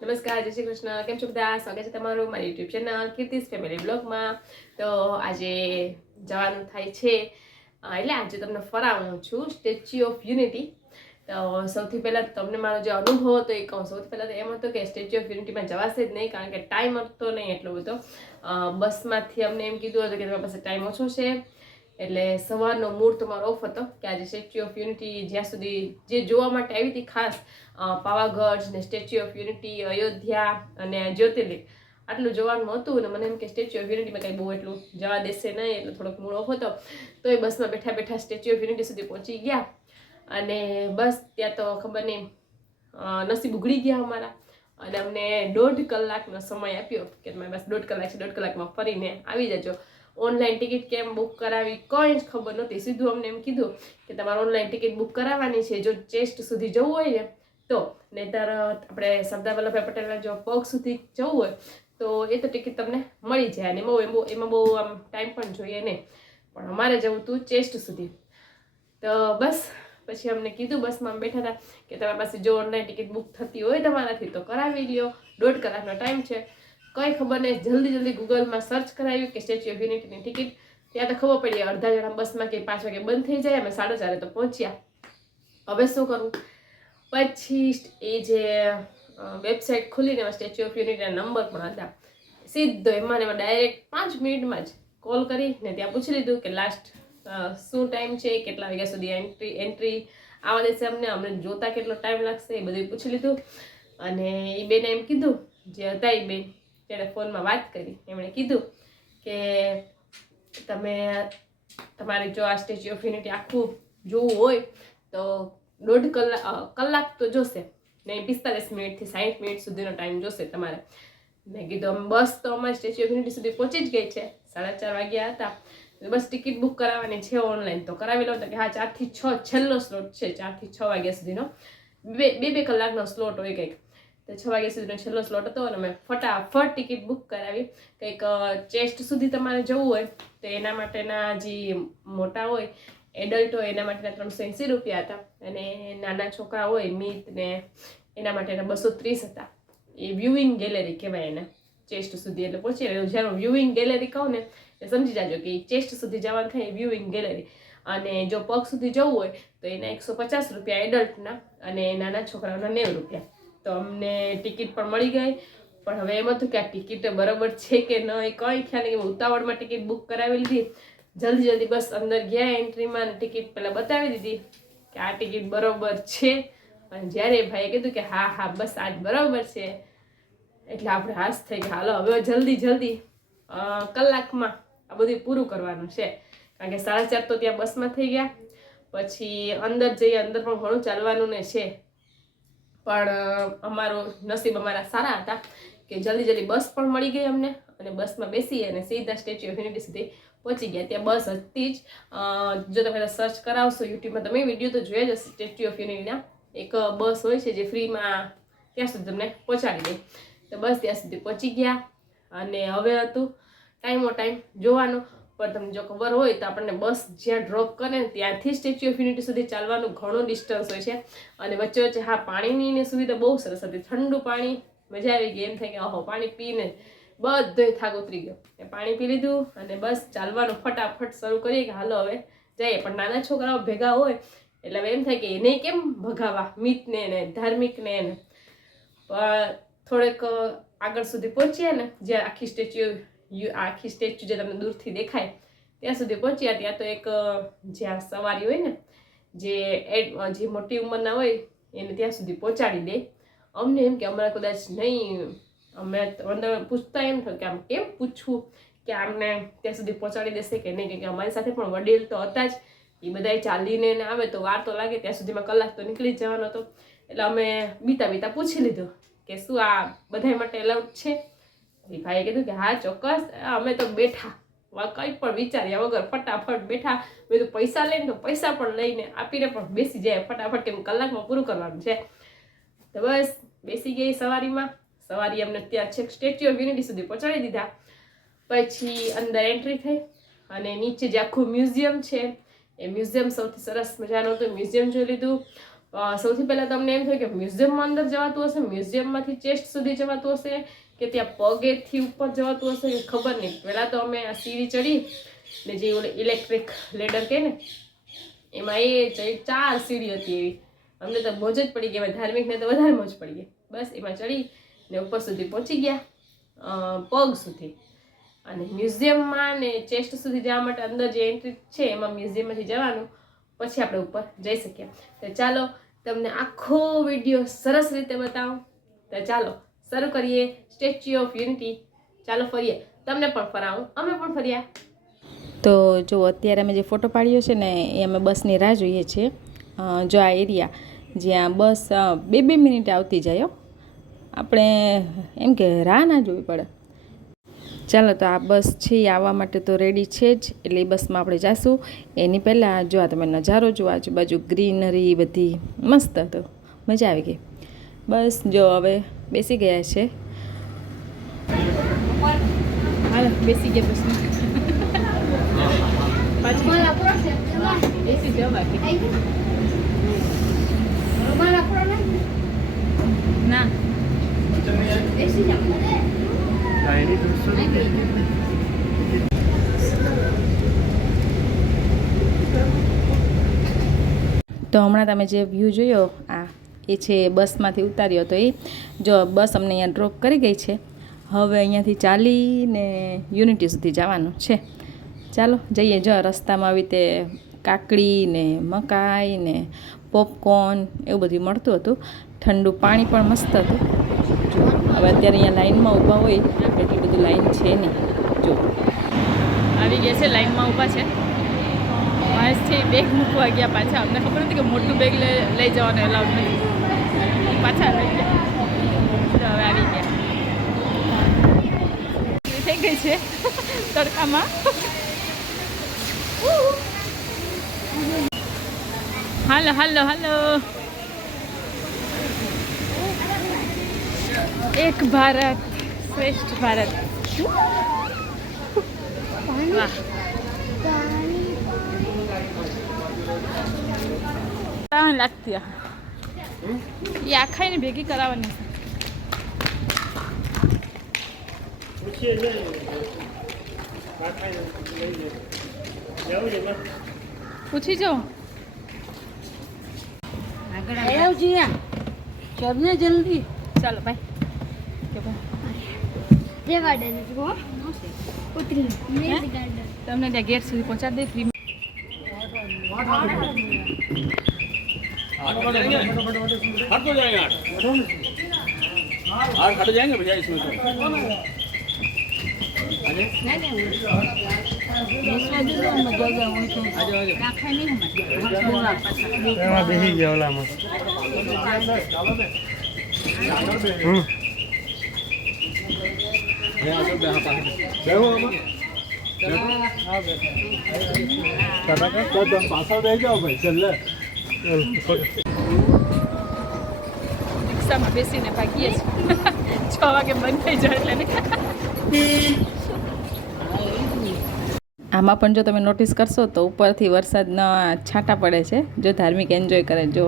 નમસ્કાર, જય શ્રી કૃષ્ણ. કેમ છો બધા? સ્વાગત છે તમારું મારી યુટ્યુબ ચેનલ કીર્તિસ ફેમિલી બ્લોગમાં. તો આજે જવાનું થાય છે એટલે આજે તમને ફરાવું છું સ્ટેચ્યુ ઓફ યુનિટી. તો સૌથી પહેલાં તમને મારો જે અનુભવ હતો એ કહું. સૌથી પહેલાં તો એમ હતો કે સ્ટેચ્યુ ઓફ યુનિટીમાં જવાશે જ નહીં, કારણ કે ટાઈમ હતો નહીં એટલો બધો. બસમાંથી અમને એમ કીધું હતું કે તમારી પાસે ટાઈમ ઓછો છે, એટલે સવારનો મૂડ તમારો ઓફ હતો કે આજે સ્ટેચ્યુ ઓફ યુનિટી જ્યાં સુધી જે જોવા માટે આવી હતી ખાસ પાવાગઢ ને સ્ટેચ્યુ ઓફ યુનિટી, અયોધ્યા અને જ્યોતિર્લિંગ આટલું જોવાનું હતું. ને મને એમ કે સ્ટેચ્યુ ઓફ યુનિટીમાં કંઈ બહુ એટલું જવા દેશે નહીં, એટલે થોડોક મૂડ ઓફ હતો. તો એ બસમાં બેઠા બેઠા સ્ટેચ્યુ ઓફ યુનિટી સુધી પહોંચી ગયા. અને બસ ત્યાં તો ખબર નહીં નસીબ ઉઘડી ગયા અમારા, અને અમને 1.5 કલાકનો સમય આપ્યો કે તમે બસ 1.5 કલાક છે, 1.5 કલાકમાં ફરીને આવી જજો. ઓનલાઈન ટિકિટ કેમ બુક કરાવી કંઈ જ ખબર નહોતી. સીધું અમને એમ કીધું કે તમારે ઓનલાઈન ટિકિટ બુક કરાવવાની છે જો ચેસ્ટ સુધી જવું હોય ને તો, નહીંતર આપણે સરદાર વલ્લભભાઈ પટેલના જો પગ સુધી જવું હોય તો એ તો ટિકિટ તમને મળી જાય. અને એમાં બહુ આમ ટાઈમ પણ જોઈએ નહીં, પણ અમારે જવું હતું ચેસ્ટ સુધી. તો બસ પછી અમને કીધું, બસમાં બેઠા હતા કે તમારી પાસે જો ઓનલાઈન ટિકિટ બુક થતી હોય તમારાથી તો કરાવી લ્યો, 1.5 કલાકનો ટાઈમ છે. કંઈ ખબર નહીં, જલ્દી ગૂગલમાં સર્ચ કરાવ્યું કે સ્ટેચ્યુ ઓફ યુનિટીની ટિકિટ. ત્યાં તો ખબર પડી અડધા જણા બસમાં કે 5 વાગે બંધ થઈ જાય, અમે 4:30 તો પહોંચ્યા. હવે શું કરવું? પછી એ જે વેબસાઇટ ખુલીને એમાં સ્ટેચ્યુ ઓફ યુનિટીના નંબર પણ હતા. સીધો એમાં ડાયરેક્ટ 5 મિનિટમાં જ કોલ કરીને ત્યાં પૂછી લીધું કે લાસ્ટ શું ટાઈમ છે, કેટલા વાગ્યા સુધી એન્ટ્રી આવવા દેશે અમને જોતા કેટલો ટાઈમ લાગશે, એ બધું પૂછી લીધું. અને એ બેને એમ કીધું, જે હતા એ બેન જેણે ફોનમાં વાત કરી, એમણે કીધું કે તમારે જો આ સ્ટેચ્યુ ઓફ યુનિટી આખું જોવું હોય તો 1.5 કલાક તો જોશે ને, 45 મિનિટથી 60 મિનિટ સુધીનો ટાઈમ જોશે તમારે. મેં કીધું બસ તો અમારી સ્ટેચ્યુ ઓફ યુનિટી સુધી પહોંચી જ ગઈ છે, 4:30 વાગ્યા હતા. બસ ટિકિટ બુક કરાવવાની છે ઓનલાઈન, તો કરાવી લો. તો કે હા 4 થી 6 છેલ્લો સ્લોટ છે, 4 થી 6 વાગ્યા સુધીનો. બે કલાકનો સ્લોટ હોય કંઈક, તો 6 વાગ્યા સુધીનો છેલ્લો સ્લોટ હતો. અને મેં ફટાફટ ટિકિટ બુક કરાવી. કંઈક ચેસ્ટ સુધી તમારે જવું હોય તો એના માટેના જે મોટા હોય એડલ્ટ હોય એના માટેના 380 રૂપિયા હતા, અને નાના છોકરા હોય મીત ને એના માટેના 230 હતા. એ વ્યુઇંગ ગેલેરી કહેવાય એને, ચેસ્ટ સુધી એટલે પહોંચી રહ્યું. જ્યારે વ્યુઇંગ ગેલેરી કહું ને એ સમજી જાજો કે ચેસ્ટ સુધી જવાનું થાય વ્યુઇંગ ગેલેરી. અને જો પગ સુધી જવું હોય તો એના 150 રૂપિયા એડલ્ટના, અને નાના છોકરાઓના 90 રૂપિયા. તો અમને ટિકિટ પણ મળી ગઈ. પણ હવે એમ હતું કે આ ટિકિટ બરાબર છે કે નહીં, કંઈ ખ્યાલ નહીં. કે ઉતાવળમાં ટિકિટ બુક કરાવી લીધી, જલ્દી બસ અંદર ગયા એન્ટ્રીમાં, ટિકિટ પહેલાં બતાવી દીધી કે આ ટિકિટ બરાબર છે. અને જ્યારે ભાઈએ કીધું કે હા બસ આજ બરાબર છે, એટલે આપણે હાશ થઈ ગયા. હાલો હવે જલ્દી કલાકમાં આ બધું પૂરું કરવાનું છે, કારણ કે 4:30 તો ત્યાં બસમાં થઈ ગયા. પછી અંદર જઈએ, અંદર પણ ઘણું ચાલવાનું ને છે. પણ અમારા સારા હતા કે જલ્દી બસ પણ મળી ગઈ અમને, અને બસમાં બેસી અને સીધા સ્ટેચ્યુ ઓફ યુનિટી સુધી પહોંચી ગયા. ત્યાં બસ હતી જ. જો તમે સર્ચ કરાવશો યુટ્યુબમાં, તમે વિડીયો તો જોયા જ હશે. સ્ટેચ્યુ ઓફ યુનિટીના એક બસ હોય છે જે ફ્રીમાં ત્યાં સુધી તમને પહોંચાડી દે. તો બસ ત્યાં સુધી પહોંચી ગયા. અને હવે હતું ટાઈમ જોવાનો. પણ તમને જો ખબર હોય તો આપણને બસ જ્યાં ડ્રોપ કરે ને ત્યાંથી સ્ટેચ્યુ ઓફ યુનિટી સુધી ચાલવાનું ઘણું ડિસ્ટન્સ હોય છે. અને વચ્ચે હા પાણીની સુવિધા બહુ સરસ હતી, ઠંડુ પાણી, મજા આવી ગઈ. એમ થાય કે ઓહો, પાણી પીને બધો થાક ઉતરી ગયો. પાણી પી લીધું અને બસ ચાલવાનું ફટાફટ શરૂ કરીએ કે હાલો હવે જઈએ. પણ નાના છોકરાઓ ભેગા હોય એટલે હવે એમ થાય કે એને કેમ ભગાવા, મિતને ને ધાર્મિકને ને. પણ થોડેક આગળ સુધી પહોંચ્યા ને, જ્યાં આખી સ્ટેચ્યુ જે તમને દૂરથી દેખાય ત્યાં સુધી પહોંચ્યા. ત્યાં તો એક જ્યાં સવારી હોય ને, જે મોટી ઉંમરના હોય એને ત્યાં સુધી પહોંચાડી દે. અમને એમ કે અમારે કદાચ નહીં, અમે અંદર પૂછતા એમ થયું કે આમ કેમ પૂછવું કે આમને ત્યાં સુધી પહોંચાડી દેશે કે નહીં, કે અમારી સાથે પણ વડીલ તો હતા જ. એ બધા ચાલીને આવે તો વાર તો લાગે, ત્યાં સુધીમાં કલાક તો નીકળી જ જવાનો હતો. એટલે અમે બીતા પૂછી લીધું કે શું આ બધા માટે એલાઉડ છે? એ ભાઈએ કીધું કે હા ચોક્કસ. અમે તો બેઠા, કંઈ પણ વિચાર્યા વગર ફટાફટ બેઠા. બધું પૈસા લઈને તો પૈસા પણ લઈને આપીને પણ બેસી જાય ફટાફટ, કેમ કલાકમાં પૂરું કરવાનું છે. તો બસ બેસી ગઈ સવારીમાં. સવારી અમને ત્યાં છેક સ્ટેચ્યુ ઓફ યુનિટી સુધી પહોંચાડી દીધા. પછી અંદર એન્ટ્રી થઈ અને નીચે જે આખું મ્યુઝિયમ છે એ મ્યુઝિયમ સૌથી સરસ મજાનું હતું. મ્યુઝિયમ જોઈ લીધું. સૌથી પહેલાં તમને એમ થયું કે મ્યુઝિયમમાં અંદર જવાતું હશે, મ્યુઝિયમમાંથી ચેસ્ટ સુધી જવાતું હશે, કે ત્યાં પગેથી ઉપર જવાતું હશે, કે ખબર નહીં. પહેલાં તો અમે આ સીડી ચડી ને જે ઓલે ઇલેક્ટ્રિક લેડર કહે ને એમાં એ ચડી 4 સીડી હતી એવી. અમને તો મોજ જ પડી ગઈ, ધાર્મિકને તો વધારે મોજ પડી ગઈ. બસ એમાં ચડી ને ઉપર સુધી પહોંચી ગયા, પગ સુધી. અને મ્યુઝિયમમાં ને ચેસ્ટ સુધી જવા માટે અંદર જે એન્ટ્રી છે એમાં મ્યુઝિયમમાંથી જવાનું, પછી આપણે ઉપર જઈ શકીએ. તો ચાલો તમને આખો વિડીયો સરસ રીતે બતાવું. તો ચાલો શરૂ કરીએ સ્ટેચ્યુ ઓફ યુનિટી. ચાલો ફરીએ, તમને પણ ફરાવું, અમે પણ ફર્યા. તો જો અત્યારે અમે જે ફોટો પાડ્યો છે ને એ અમે બસની રાહ જોઈએ છીએ. જો આ એરિયા જ્યાં બસ 2-2 મિનિટ આવતી જાય, આપણે એમ કે રાહ ના જોવી પડે. ચાલો તો આ બસ છે એ આવવા માટે તો રેડી છે જ, એટલે એ બસમાં આપણે જઈશું. એની પહેલાં જો આ તમે નજારો જો, આજુબાજુ ગ્રીનરી બધી મસ્ત હતો, મજા આવી ગઈ. બસ જો હવે બેસી ગયા છે. હાલો બેસી ગયા બસમાં. એસી જવા ના તો હમણાં તમે જે વ્યૂ જોયો આ એ છે બસમાંથી ઉતાર્યો. તો એ જો બસ અમને અહીંયા ડ્રોપ કરી ગઈ છે. હવે અહીંયાથી ચાલીને યુનિટી સુધી જવાનું છે. ચાલો જઈએ. જો રસ્તામાં આવી રીતે કાકડી ને મકાઈ ને પોપકોર્ન એવું બધું મળતું હતું. ઠંડુ પાણી પણ મસ્ત હતું. જો હવે અત્યારે અહીંયા લાઈનમાં ઊભા હોય એટલી બધી લાઈન છે નહીં. જો આવી ગયા છે, લાઈનમાં ઊભા છે. માણસથી બેગ મૂકવા ગયા પાછા. અમને ખબર નથી કે મોટું બેગ લઈ જવાનું એલાઉડ નથી, પાછા લઈ ગયા. તો હવે આવી ગયા, થઈ ગઈ છે તડકામાં. હાલો હાલો હાલો. એક ભારત શ્રેષ્ઠ ભારત. વાહ લાગતી એ આખાઈને ભેગી કરાવવાની પૂછી જાઓ. જલ્દી ચાલો ભાઈ. તમને ત્યાં ગેટ સુધી પહોંચાડી દે ફ્રી. हट जाएंगे भैया इसमें तो पासा दे जाओ भाई चल રિક્ષામાં બેસીને ભાગીએ છીએ. 6 વાગે બંધ થઈ જાય એટલે ને. આમાં પણ જો તમે નોટિસ કરશો તો ઉપરથી વરસાદના છાંટા પડે છે. જો ધાર્મિક એન્જોય કરે. જો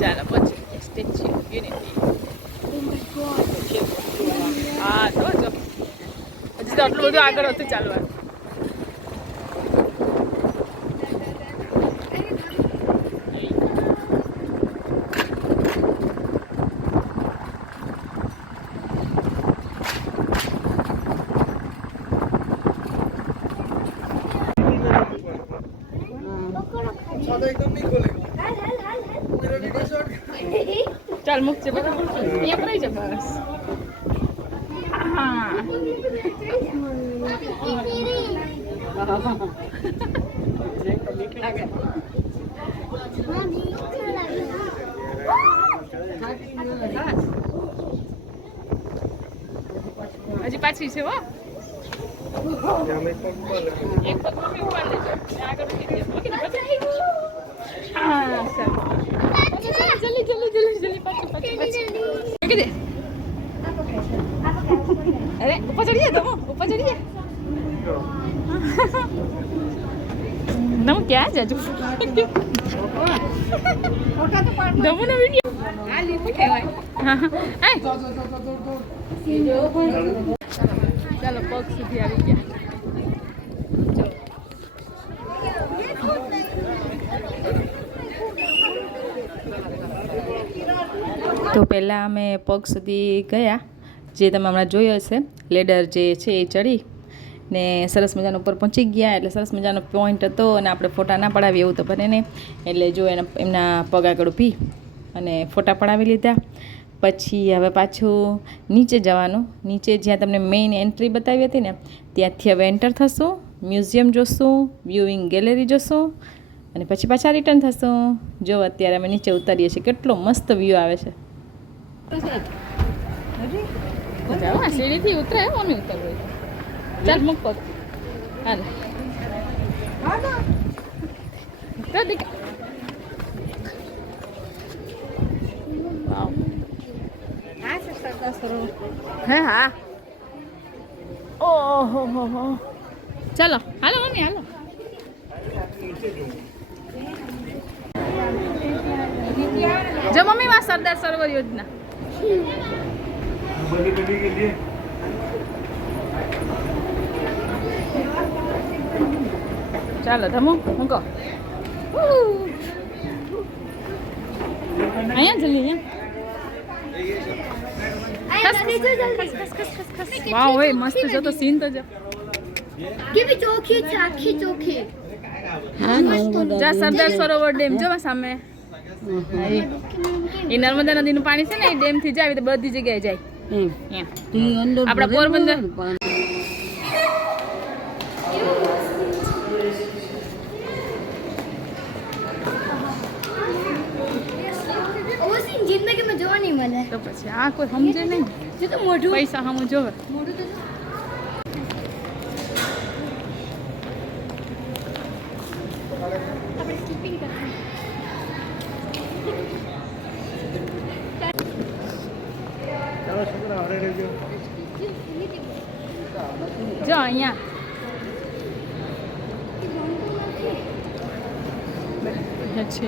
ચાલો પછી સ્ટેચ્યુ ઓફ યુનિટી. હા તો જો હજી તો આટલું બધું આગળ હતું ચાલવાનું. ચાલ મૂકજે બરાબર. અહીંયા પર આવી જા બસ. હા હજી પાછી છે. હો એક પગ મૂકી ઉપર લેજો. આગળ મૂકી દે. હા ચાલો જલ્દી પાછું મૂકી દે. અરે ઉપર ચડી જાય તો ઉપર ચડી જાય નમ ક્યાં જાજુ દમનો વિડિયો આ લીધું કહેવાય હા ચાલો પગ સુધી આવી ગયા તો પહેલાં અમે પગ સુધી ગયા જે તમે હમણાં જોયો હશે લેડર જે છે એ ચડી ને સરસ મજાનો ઉપર પહોંચી ગયા એટલે સરસ મજાનો પોઈન્ટ હતો અને આપણે ફોટા ના પડાવીએ એવું તો બને નહીં એટલે જો એમના પગ આગળ ઊભી અને ફોટા પડાવી લીધા પછી હવે પાછું નીચે જવાનું નીચે જ્યાં તમને મેઇન એન્ટ્રી બતાવી હતી ને ત્યાંથી હવે એન્ટર થશું મ્યુઝિયમ જોશું વ્યુઇંગ ગેલેરી જોશું અને પછી પાછા રિટર્ન થશું જો અત્યારે અમે નીચે ઉતારીએ છીએ કેટલો મસ્ત વ્યૂ આવે છે સીડીથી ઉતરાય મમ્મી ઉતરવું ચાલ મૂક પગ હાલ હા હા ઓહો હો ચાલો હાલો મમ્મી હાલો જો મમ્મી માં સરદાર સરોવર યોજના ચાલો ધમો મૂકો અહીંયા જલ્દી વાહ ઓય મસ્ત જો તો સીન તો જો કેવી ચોખી છે આખી ચોખી જા સરદાર સરોવર ડેમ જો સામે એ નર્મદા નદીનું પાણી છે ને એ ડેમ થી જાય તો બધી જગ્યાએ જાય આપણા પોરબંદર જિંદગીમાં જોવા નહીં મળે તો પછી આ કોઈ સમજે નહીં જો તો મોઢું પૈસા હમ જોવે મોઢું તો આપણે સ્કીપિંગ કરશું ચાલો છોકરા હરે રહેજો જો અહીંયા છે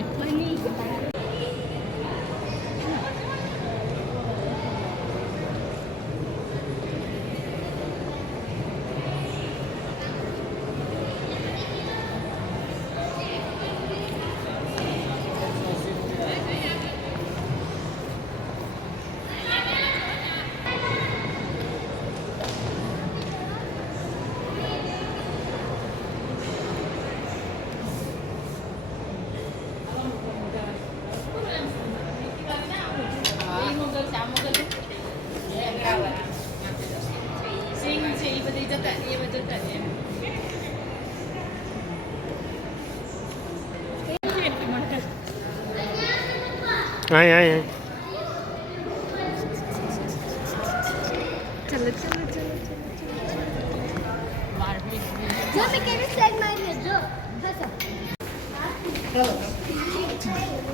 આય આય ચલો જો મેં કેવી સાઈડ મારી જો હસો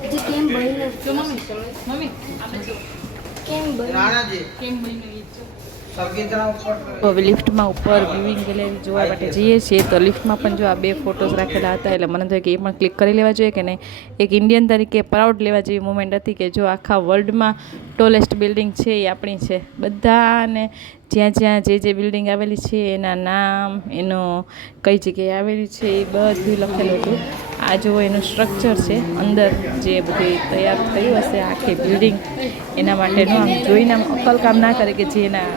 જે કેમ બની જો મમ્મી આપણે જો કેમ બની કેમ બની તો હવે લિફ્ટમાં ઉપર વ્યુઇંગ ગેલેરી જોવા માટે જઈએ છીએ તો લિફ્ટમાં પણ જો આ બે ફોટોસ રાખેલા હતા એટલે મને થયું કે એ પણ ક્લિક કરી લેવા જોઈએ કે નહીં એક ઇન્ડિયન તરીકે પ્રાઉડ લેવા જેવી મુમેન્ટ હતી કે જો આખા વર્લ્ડમાં ટોલેસ્ટ બિલ્ડિંગ છે એ આપણી છે બધાને જ્યાં જ્યાં જે બિલ્ડિંગ આવેલી છે એના નામ એનો કઈ જગ્યાએ આવેલી છે એ બધું લખેલું હતું આ જો એનું સ્ટ્રક્ચર છે અંદર જે બધું તૈયાર થયું હશે આખી બિલ્ડિંગ એના માટેનું આમ જોઈને આમ અકલ કામ ના કરે કે જે એના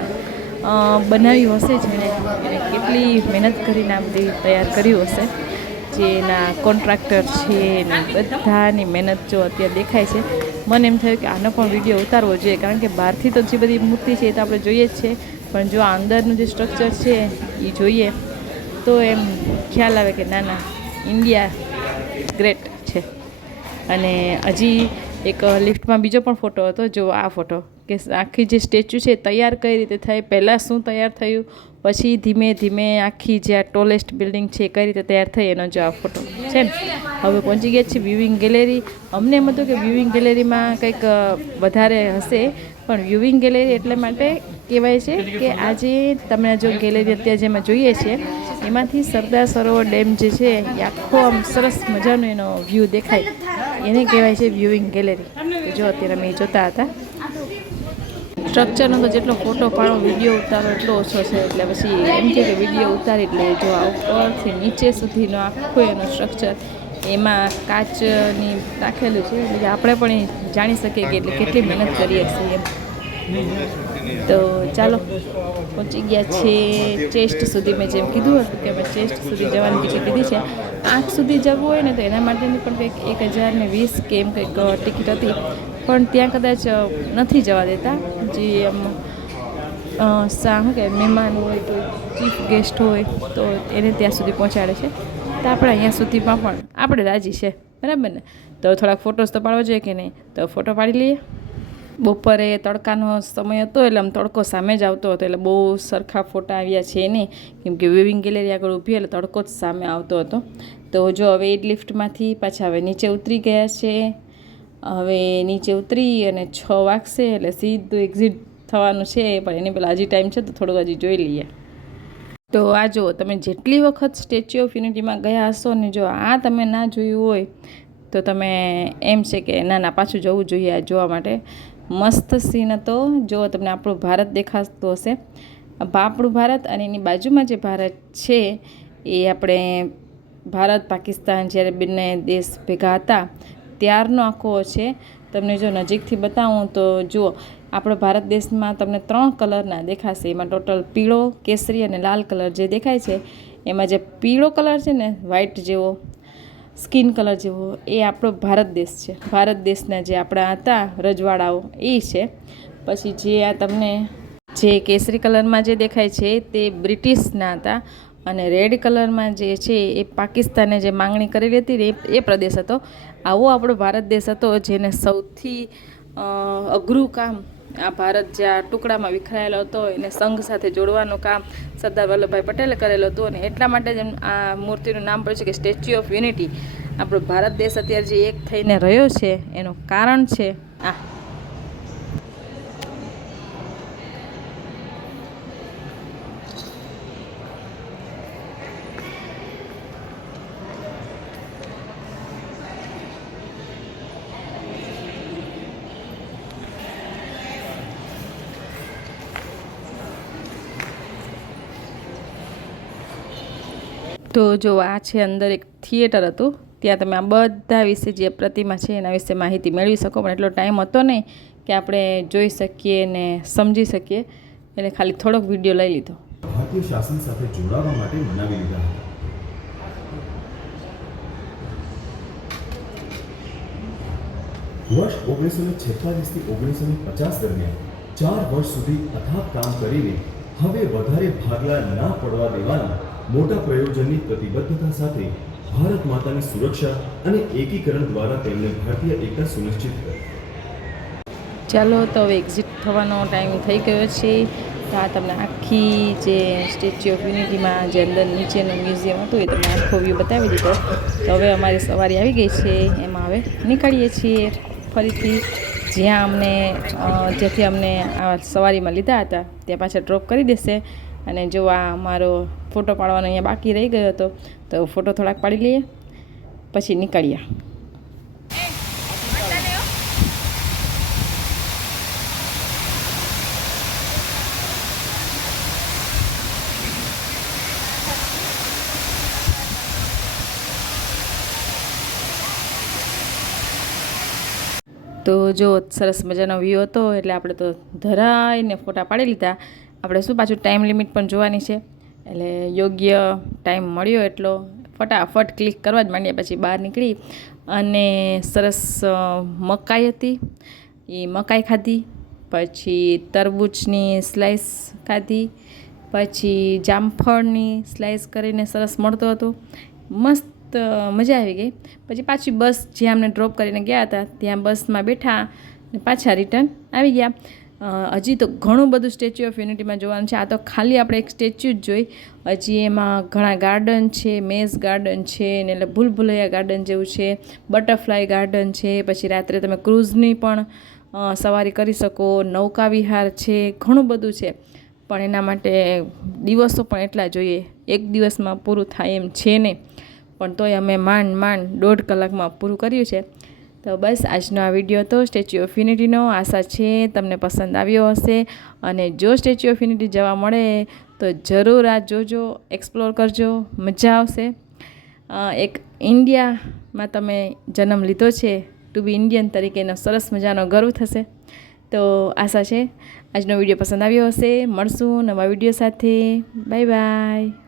બનાવ્યું હશે જેણે એને કેટલી મહેનત કરીને આ બધી તૈયાર કર્યું હશે જે એના કોન્ટ્રાક્ટર છે ને બધાની મહેનત જો અત્યારે દેખાય છે મને એમ થયું કે આનો પણ વિડીયો ઉતારવો જોઈએ કારણ કે બહારથી તો જે બધી મૂર્તિ છે એ તો આપણે જોઈએ જ છે પણ જો આ અંદરનું જે સ્ટ્રક્ચર છે એ જોઈએ તો એમ ખ્યાલ આવે કે ના ના ઇન્ડિયા ગ્રેટ છે અને હજી એક લિફ્ટમાં બીજો પણ ફોટો હતો જો આ ફોટો કે આખી જે સ્ટેચ્યુ છે તૈયાર કઈ રીતે થાય પહેલાં શું તૈયાર થયું પછી ધીમે ધીમે આખી જે આ ટોલેસ્ટ બિલ્ડિંગ છે કઈ રીતે તૈયાર થઈ એનો જો આ ફોટો છે ને હવે પહોંચી ગયા છે વ્યુઇંગ ગેલેરી અમને એમ હતું કે વ્યુઇંગ ગેલેરીમાં કંઈક વધારે હશે પણ વ્યુઇંગ ગેલેરી એટલે માટે કહેવાય છે કે આજે તમે જો ગેલેરી અત્યારે જેમાં જોઈએ છે એમાંથી સરદાર સરોવર ડેમ જે છે એ આખો આમ સરસ મજાનો એનો વ્યૂ દેખાય એને કહેવાય છે વ્યુઇંગ ગેલેરી. તો જો અત્યારે અમે એ જોતા હતા. સ્ટ્રક્ચરનો તો જેટલો ફોટો પાડો વિડીયો ઉતારો એટલો ઓછો છે, એટલે પછી એમ કે વિડીયો ઉતારી એટલે જો આ ઉપરથી નીચે સુધીનો આખું એનું સ્ટ્રક્ચર એમાં કાચની રાખેલું છે, એટલે કે આપણે પણ એ જાણી શકીએ કે એટલે કેટલી મહેનત કરીએ છીએ એમ. તો ચાલો પહોંચી ગયા છે ચેસ્ટ સુધી. મેં જેમ કીધું હતું કે અમે ચેસ્ટ સુધી જવાની ટિકિટ લીધી છે. આંખ સુધી જવું હોય ને તો એના માટેની પણ કંઈક 1020 કે એમ કંઈક ટિકિટ હતી, પણ ત્યાં કદાચ નથી જવા દેતા. જે આમ શું કે મહેમાન હોય તો ચીફ ગેસ્ટ હોય તો એને ત્યાં સુધી પહોંચાડે છે. તો આપણે અહીંયા સુધીમાં પણ આપણે રાજી છે, બરાબર ને? તો થોડાક ફોટોસ તો પાડવો જોઈએ કે નહીં, તો ફોટો પાડી લઈએ. બપોરે તડકાનો સમય હતો એટલે આમ તડકો સામે જ આવતો હતો, એટલે બહુ સરખા ફોટા આવ્યા છે નહીં, કેમ કે વિવિંગ ગેલેરી આગળ ઊભી એટલે તડકો જ સામે આવતો હતો. તો જો હવે એ લિફ્ટમાંથી પાછા હવે નીચે ઉતરી ગયા છે. હવે નીચે ઉતરી અને 6 વાગશે એટલે સીધું એક્ઝિટ થવાનું છે, પણ એની પહેલાં હજી ટાઈમ છે તો થોડુંક હજી જોઈ લઈએ. તો આ જુઓ, તમે જેટલી વખત સ્ટેચ્યુ ઓફ યુનિટીમાં ગયા હશો ને જો આ તમે ના જોયું હોય તો તમે એમ છે કે ના પાછું જવું જોઈએ આ જોવા માટે. મસ્ત સીન હતો. જો તમને આપણું ભારત દેખાતું હશે, આપણું ભારત અને એની બાજુમાં જે ભારત છે એ આપણે ભારત પાકિસ્તાન જ્યારે બંને દેશ ભેગા હતા ત્યારનો આખો છે. તમને જો નજીકથી બતાવું તો જુઓ, આપણો ભારત દેશમાં તમને 3 કલરના દેખાશે. એમાં ટોટલ પીળો, કેસરી અને લાલ કલર જે દેખાય છે, એમાં જે પીળો કલર છે ને વ્હાઇટ જેવો સ્કિન કલર જેવો એ આપણો ભારત દેશ છે. ભારત દેશના જે આપણા હતા રજવાડાઓ એ છે. પછી જે આ તમને જે કેસરી કલરમાં જે દેખાય છે તે બ્રિટિશના હતા, અને રેડ કલરમાં જે છે એ પાકિસ્તાને જે માંગણી કરેલી હતી ને એ પ્રદેશ હતો. આવો આપણો ભારત દેશ હતો જેને સૌથી અઘરું કામ આ ભારત જે આ ટુકડામાં વિખરાયેલો હતો એને સંઘ સાથે જોડવાનું કામ સરદાર વલ્લભભાઈ પટેલે કરેલું હતું, અને એટલા માટે જ આ મૂર્તિનું નામ પડ્યું છે કે સ્ટેચ્યુ ઓફ યુનિટી. આપણો ભારત દેશ અત્યારે જે એક થઈને રહ્યો છે એનું કારણ છે આ. તો જો આ છે અંદર એક થિયેટર હતું, ત્યાં તમે આ બધા વિશે જે પ્રતિમા છે એના વિશે માહિતી મેળવી શકો, પણ એટલો ટાઈમ હતો નહીં કે આપણે જોઈ શકીએ ને સમજી શકીએ, એટલે ખાલી થોડોક વિડીયો લઈ લીધો. ભારતીય શાસન સાથે જોડાવા માટે મનાવી લીધા હતા. વર્ષ 1946 થી 1950 દરમિયાન 4 વર્ષ સુધી અથાગ કામ કરીને હવે વધારે ભાગલા ના પડવા દેવાના મોટા પ્રયોજનની પ્રતિબદ્ધતા સાથે ભારત માતાની સુરક્ષા અને એકીકરણ દ્વારા તેમને ભારતીય એકતા સુનિશ્ચિત કરી. ચાલો તો હવે એક્ઝિટ થવાનો ટાઈમ થઈ ગયો છે. તો આ તમને આખી જે સ્ટેચ્યુ ઓફ યુનિટીમાં જે અંદર નીચેનું મ્યુઝિયમ હતું એ તમને આખો વ્યૂ બતાવી દીધો. તો હવે અમારી સવારી આવી ગઈ છે, એમાં હવે નીકળીએ છીએ ફરીથી જેથી અમને આ સવારીમાં લીધા હતા ત્યાં પાછા ડ્રોપ કરી દેશે. અને જો આ અમારો ફોટો પાડવાનો અહીંયા બાકી રહી ગયો હતો તો ફોટો થોડાક પાડી લઈએ પછી નીકળ્યા. તો જો સરસ મજાનો વ્યૂ હતો એટલે આપણે તો ધરાઈને ફોટા પાડી લીધા. આપણે શું પાછું ટાઈમ લિમિટ પણ જોવાની છે, એટલે યોગ્ય ટાઈમ મળ્યો એટલો ફટાફટ ક્લિક કરવા જ માંડ્યા. પછી બહાર નીકળી અને સરસ મકાઈ હતી એ મકાઈ ખાધી, પછી તરબૂચની સ્લાઈસ ખાધી, પછી જામફળની સ્લાઈસ કરીને સરસ મળતું હતું, મસ્ત મજા આવી ગઈ. પછી પાછી બસ જ્યાં અમને ડ્રોપ કરીને ગયા હતા ત્યાં બસમાં બેઠા પાછા રિટર્ન આવી ગયા. હજી તો ઘણું બધું સ્ટેચ્યુ ઓફ યુનિટીમાં જોવાનું છે. આ તો ખાલી આપણે એક સ્ટેચ્યુ જ જોઈ, હજી એમાં ઘણા ગાર્ડન છે, મેઝ ગાર્ડન છે ને એટલે ભૂલભુલૈયા ગાર્ડન જેવું છે, બટરફ્લાય ગાર્ડન છે. પછી રાત્રે તમે ક્રૂઝની પણ સવારી કરી શકો, નૌકા વિહાર છે, ઘણું બધું છે. પણ એના માટે દિવસો પણ એટલા જોઈએ, એક દિવસમાં પૂરું થાય એમ છે નહીં. પણ તોય અમે માંડ 1.5 કલાકમાં પૂરું કર્યું છે. તો બસ આજનો આ વિડીયો હતો સ્ટેચ્યુ ઓફ યુનિટીનો. આશા છે તમને પસંદ આવ્યો હશે, અને જો સ્ટેચ્યુ ઓફ યુનિટી જવા મળે તો જરૂર આ જોજો, એક્સપ્લોર કરજો, મજા આવશે. એક ઇન્ડિયામાં તમે જન્મ લીધો છે, ટુ બી ઇન્ડિયન તરીકેનો સરસ મજાનો ગર્વ થશે. તો આશા છે આજનો વિડીયો પસંદ આવ્યો હશે. મળશું નવા વિડીયો સાથે. Bye bye.